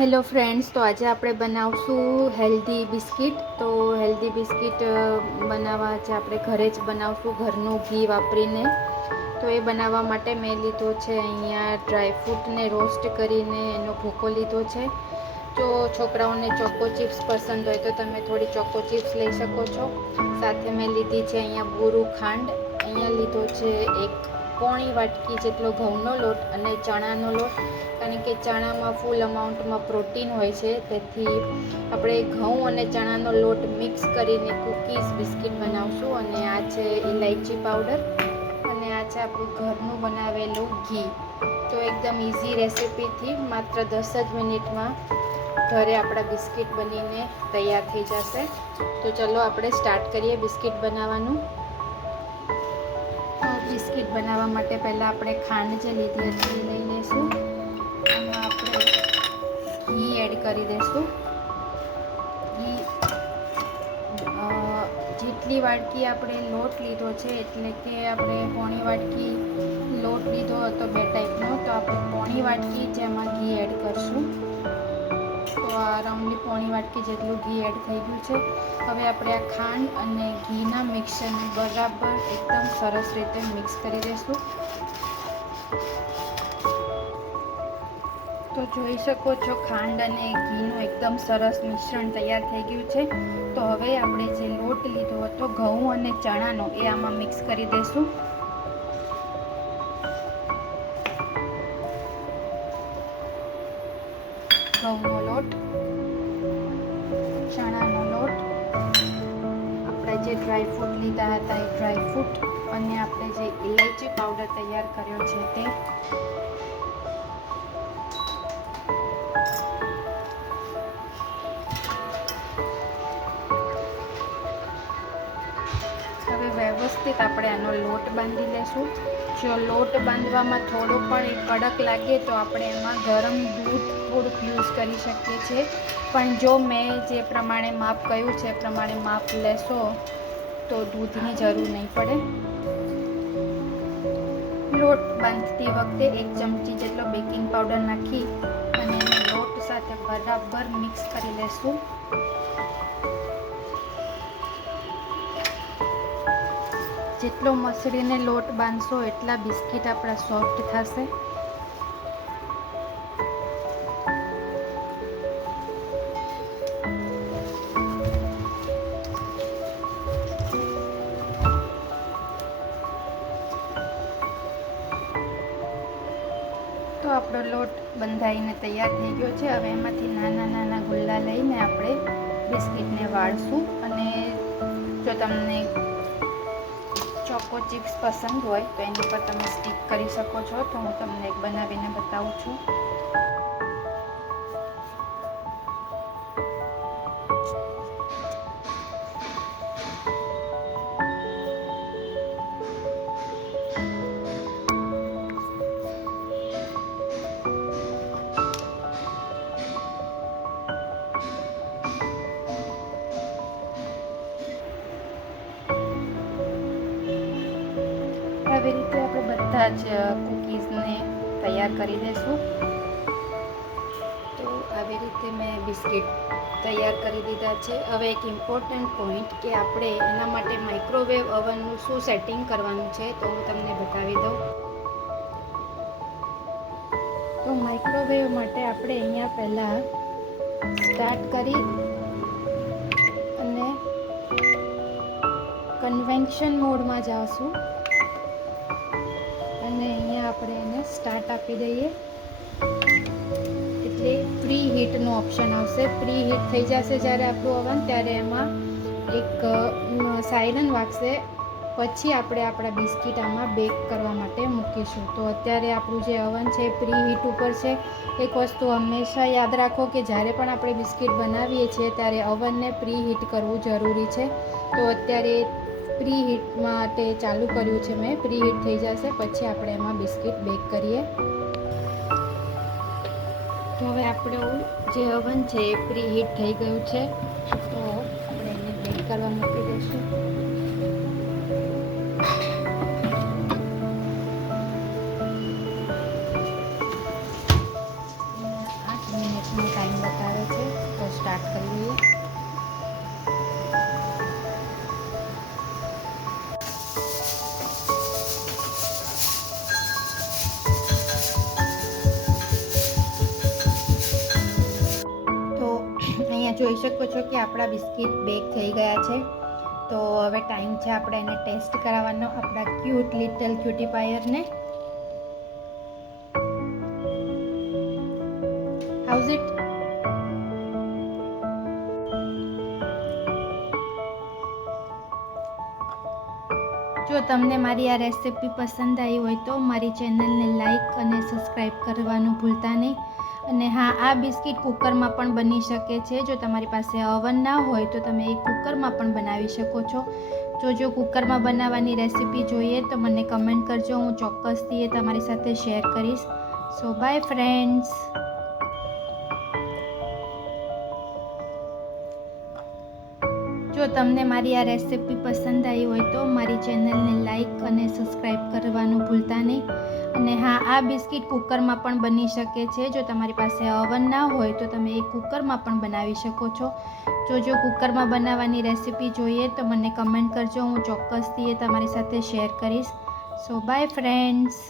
Hello friends, તો આજે આપણે બનાવશું હેલ્ધી બિસ્કિટ. તો હેલ્ધી બિસ્કિટ બનાવવા જે આપણે ઘરે જ બનાવશું ઘરનું ઘી વાપરીને. તો એ બનાવવા માટે મેં લીધો છે અહીંયા ડ્રાયફ્રૂટને રોસ્ટ કરીને એનો ભૂકો લીધો છે. જો છોકરાઓને ચોકો ચિપ્સ પસંદ હોય તો તમે થોડી ચોકો ચિપ્સ લઈ શકો છો. સાથે મેં લીધી છે અહીંયા બુરુ ખાંડ. અહીંયા લીધો છે એક પોણી વાટકી જેટલો ઘઉંનો લોટ અને ચણાનો લોટ, કારણ કે ચણામાં ફૂલ અમાઉન્ટમાં પ્રોટીન હોય છે. તેથી આપણે ઘઉં અને ચણાનો લોટ મિક્સ કરીને કૂકીઝ બિસ્કિટ બનાવશું. અને આ છે ઇલાયચી પાવડર અને આ છે આપણું ઘરનું બનાવેલું ઘી. તો એકદમ ઇઝી રેસિપીથી માત્ર 10 જ મિનિટમાં ઘરે આપણા બિસ્કિટ બનીને તૈયાર થઈ જશે. તો ચલો આપણે સ્ટાર્ટ કરીએ બિસ્કિટ બનાવવાનું. બિસ્કિટ બનાવવા માટે પહેલાં આપણે ખાંડ જે લીધી હતી એ લઈ લઈશું. એમાં આપણે ઘી એડ કરી દઈશું. ઘી જેટલી વાટકી આપણે લોટ લીધો છે, એટલે કે આપણે પોણી વાટકી લોટ લીધો હતો બે ટાઈપનો, તો આપણે પોણી વાટકી જેમાં ઘી એડ કરશું. તો આ રાઉન્ડલી પોણી વાટકી જેટલું ઘી એડ થઈ ગયું છે. હવે આપણે આ ખાંડ અને ઘીના મિક્સરને બરાબર એકદમ સરસ રીતે મિક્સ કરી દઈશું. તો જોઈ શકો છો ખાંડ અને ઘીનું એકદમ સરસ મિશ્રણ તૈયાર થઈ ગયું છે. તો હવે આપણે જે લોટ લીધો હતો ઘઉં અને ચણાનો, એ આમાં મિક્સ કરી દઈશું. ઘઉંનો લોટ, ચણાનો લોટ, આપણે જે ડ્રાયફ્રૂટ લીધા હતા એ ડ્રાયફ્રૂટ અને આપણે જે ઇલાયચી પાવડર તૈયાર કર્યો છે તે. હવે વ્યવસ્થિત આપણે આનો લોટ બાંધી લેશું. જો લોટ બાંધવામાં થોડો પણ કડક લાગે તો આપણે એમાં ગરમ દૂધ થોડુંક યુઝ કરી શકીએ છીએ. પણ જો મેં જે પ્રમાણે માપ કહ્યું છે એ પ્રમાણે માપ લેશો તો દૂધની જરૂર નહીં પડે. લોટ બાંધતી વખતે 1 ચમચી જેટલો બેકિંગ પાવડર નાખી અને એને લોટ સાથે બરાબર મિક્સ કરી લેશું. જેટલો મસળીને લોટ બાંધશો એટલા બિસ્કિટ આપણા સોફ્ટ થશે. તો આપણો લોટ બંધાઈને તૈયાર થઈ ગયો છે. હવે એમાંથી નાના નાના ગુલ્લા લઈને આપણે બિસ્કિટને વાળશું. અને જો તમને ચોકો ચિપ્સ પસંદ હોય તો એની પર તમે સ્ટીક કરી શકો છો. તો હું તમને એક બનાવીને બતાવું છું. આવી રીતે આપણે બધા જ કૂકીઝને તૈયાર કરી દઈશું. તો આવી રીતે મેં બિસ્કિટ તૈયાર કરી દીધા છે. હવે એક ઇમ્પોર્ટન્ટ પોઈન્ટ કે આપણે એના માટે માઇક્રોવેવ ઓવનનું શું સેટિંગ કરવાનું છે તો હું તમને બતાવી દઉં. તો માઇક્રોવેવ માટે આપણે અહીંયા પહેલાં સ્ટાર્ટ કરી અને કન્વેન્શન મોડમાં જાશું. અને અહીંયા આપણે એને સ્ટાર્ટ આપી દઈએ એટલે પ્રી હીટનો ઓપ્શન આવશે. પ્રી હીટ થઈ જશે જ્યારે આપણું ઓવન, ત્યારે એમાં એક સાયરન વાગશે. પછી આપણે આપણા બિસ્કિટ આમાં બેક કરવા માટે મૂકીશું. તો અત્યારે આપણું જે ઓવન છે એ પ્રી હીટ ઉપર છે. એક વસ્તુ હંમેશા યાદ રાખો કે જ્યારે પણ આપણે બિસ્કિટ બનાવીએ છીએ ત્યારે ઓવનને પ્રી હીટ કરવું જરૂરી છે. તો અત્યારે પ્રી હીટ માટે ચાલુ કર્યું છે મેં. પ્રી હીટ થઈ જશે પછી આપણે એમાં બિસ્કિટ બેક કરીએ. તો હવે આપણું જે ઓવન છે એ પ્રી હીટ થઈ ગયું છે. તો આપણે એને બેક કરવા મૂકી દઈશું. 8 મિનિટનો ટાઈમ સ્ટાર્ટ કરી દઈએ. તો અહીંયા જોઈ શકો છો કે આપણા બિસ્કિટ બેક થઈ ગયા છે. તો હવે ટાઈમ છે આપણે એને ટેસ્ટ કરાવવાનો આપણા ક્યુટ લિટલ ક્યુટી પાયરને. How's it? જો તમને મારી આ રેસિપી પસંદ આવી હોય તો મારી ચેનલને લાઈક અને સબસ્ક્રાઈબ કરવાનું ભૂલતા નહીં. અને હા, આ બિસ્કિટ કુકરમાં પણ બની શકે છે. જો તમારી પાસે ઓવન ના હોય તો તમે એ કુકરમાં પણ બનાવી શકો છો. જો કુકરમાં બનાવવાની રેસિપી જોઈએ તો મને કમેન્ટ કરજો, હું ચોક્કસથી એ તમારી સાથે શેર કરીશ. So bye friends. જો તમને મારી આ રેસિપી પસંદ આવી હોય તો મારી ચેનલને લાઈક અને સબસ્ક્રાઈબ કરવાનું ભૂલતા નહીં. અને હા, આ બિસ્કિટ કુકરમાં પણ બની શકે છે. જો તમારી પાસે ઓવન ના હોય તો તમે એ કુકરમાં પણ બનાવી શકો છો. જો કુકરમાં બનાવવાની રેસિપી જોઈએ તો મને કમેન્ટ કરજો, હું ચોક્કસથી એ તમારી સાથે શેર કરીશ. So bye friends.